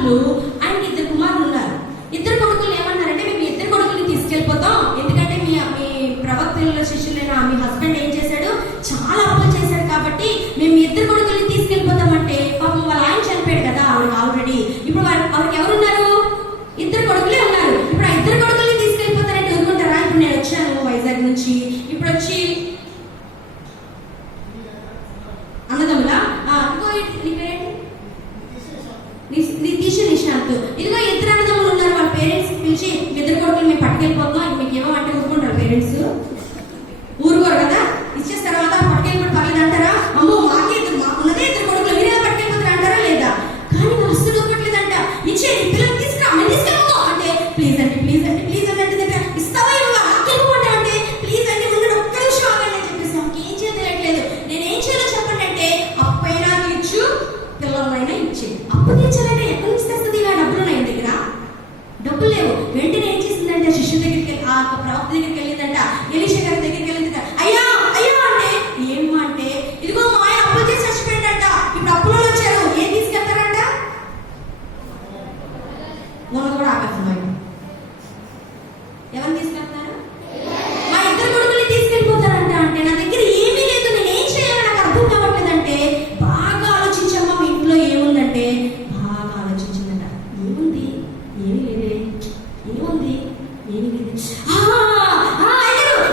కొడుకులు, ఆయనకి 2 కుమారులు ఉన్నారు. 2 కొడుకులు ఏమన్నారంటే, మేము 2 కొడుకుల్ని తీసుకెళ్ళిపోతాం, ఎందుకంటే మీ ప్రవక్తల శిష్యులైన మీ హస్బెండ్ ఏం చేశాడు, చాలా అప్పులు చేశాడు కాబట్టి మేము 2 కొడుకుల్ని తీసుకెళ్ళిపోతామంటే, పాపం వాళ్ళ ఆయన చనిపోయాడు కదా ఆల్రెడీ. ఇప్పుడు వాళ్ళకి ఎవరున్నారు, 2 కొడుకులే ఉన్నారు. ఇప్పుడు ఆ 2 కొడుకుల్ని తీసుకెళ్ళిపోతారంటే ఊరుకుంటారా? ఇప్పుడు నేను వచ్చాను వైజాగ్ నుంచి, ఇప్పుడు వచ్చి అన్నదమ్ములా నిశాంత్, ఇదిగో 2 అన్నదమ్ములు ఉన్నారు, వాళ్ళ పేరెంట్స్ పిలిచి 2 కొడుకులు మేము పట్టుకెళ్ళిపోతాం, మీకు ఏమంటే ఊరుకుంటారు పేరెంట్స్? ఊరుకోరు కదా. ఇచ్చేసిన తర్వాత పట్టుకెళ్ళిపోతే పర్లేదు అంటారా? అమ్మో మాకున్నదే 2 కొడుకులు, మీరే పట్టుకెళ్ళిపోతారు అంటారా? లేదా. కానీ వాళ్ళు అసలు ఊరుకోవట్లేదంట. ఇచ్చేయండి, పిల్లలు తీసుకురా, మేము తీసుకెళ్ళము అంటే, ప్లీజ్ అండి ప్లీజ్ అండి ప్లీజ్ అని అంటే, ఇస్తావా ఇవ్వవా, ఆకెళ్ళిపోండి అంటే, ప్లీజ్ అండి ఉండండి, ఒక్క నిమిషం ఆగండి అని చెప్పేసి మాకు ఏం చేయలేదు. నేనేం చేయాలో చెప్పండి అంటే, అప్పైనా తీర్చు, పిల్లలైనా ఇచ్చేది. అప్పు తీర్చాలంటే ఎక్కడి నుంచి తెస్తుంది? ఇలా డబ్బులు ఉన్నాయి దగ్గర, డబ్బులు లేవు. వెంటనే ఏం చేసిందంటే శిష్యు దగ్గరికి, ఆ ప్రవక్త దగ్గరికి వెళ్ళిందంట, ఎలీషా గారి దగ్గరికి వెళ్ళిందంట. అయ్యా అయ్యా అంటే, ఏమ్మా అంటే, ఇదిగో మా ఆయన అప్పులు చేసి చచ్చిపోయాడంట, ఇప్పుడు అప్పులో వచ్చారు, ఏం తీసుకెళ్తారంట? మొన్న కూడా ఆపేస్తున్నాయి. ఎవరిని తీసుకెళ్తున్నారు? మా 2 కొడుకుల్ని తీసుకెళ్ళిపోతారంట. అంటే నా దగ్గర ఏమీ లేదు, నేను ఏం చేయాలో నాకు అర్థం కావట్లేదంటే, బాగా ఆలోచించమ్మా, మీ ఇంట్లో ఏముందంటే, బాగా ఆలోచించిందంట. ఏముంది, ఏమీ లేదే, ఏముంది, ఏమీ లేదు.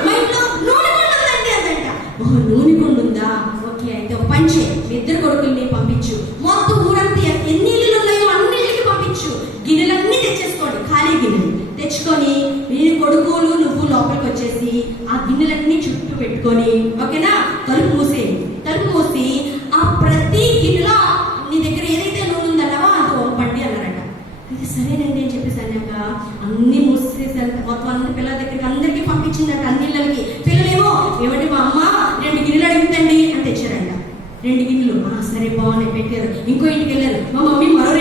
మా ఇంట్లో నూనె కొండ ఉందండి అదంట. ఓహో, నూనె కొండ ఉందా, ఓకే, అయితే ఒక పని చేయి, 2 కొడుకుల్ని పంపించు, మొత్తం ఊరంతా ఎన్ని ఇల్లులు ఉన్నాయో అన్నిటికి పంపించు, గిన్నెలన్నీ తెచ్చేసుకోండి, ఖాళీ గిన్నెలు తెచ్చుకొని మీరు కొడుకులు నువ్వు లోపలికి వచ్చేసి ఆ గిన్నెలన్నీ చుట్టూ పెట్టుకొని, ఓకేనా, తలుపు మూసేయండి. తలుపు మూసి ఆ ప్రతి గిన్నెలో నీ దగ్గర ఏదైతే నూనె ఉందన్నావో అది పండి అన్నారట. అయితే సరేనండి అని చెప్పేసి అన్నాక అన్ని మూసేసారు. మొత్తం అందరి పిల్లల దగ్గరికి అందరికీ పంపించిందట, అన్ని ఇళ్ళకి. పిల్లలేమో ఏమంటే, మా అమ్మ 2 గిన్నెలు అడిగిందండి అని తెచ్చారంట. 2 గిన్నెలు, సరే బాగున్నాయి పెట్టారు. ఇంకో ఇంటికి వెళ్ళారు, మా మమ్మీ మరో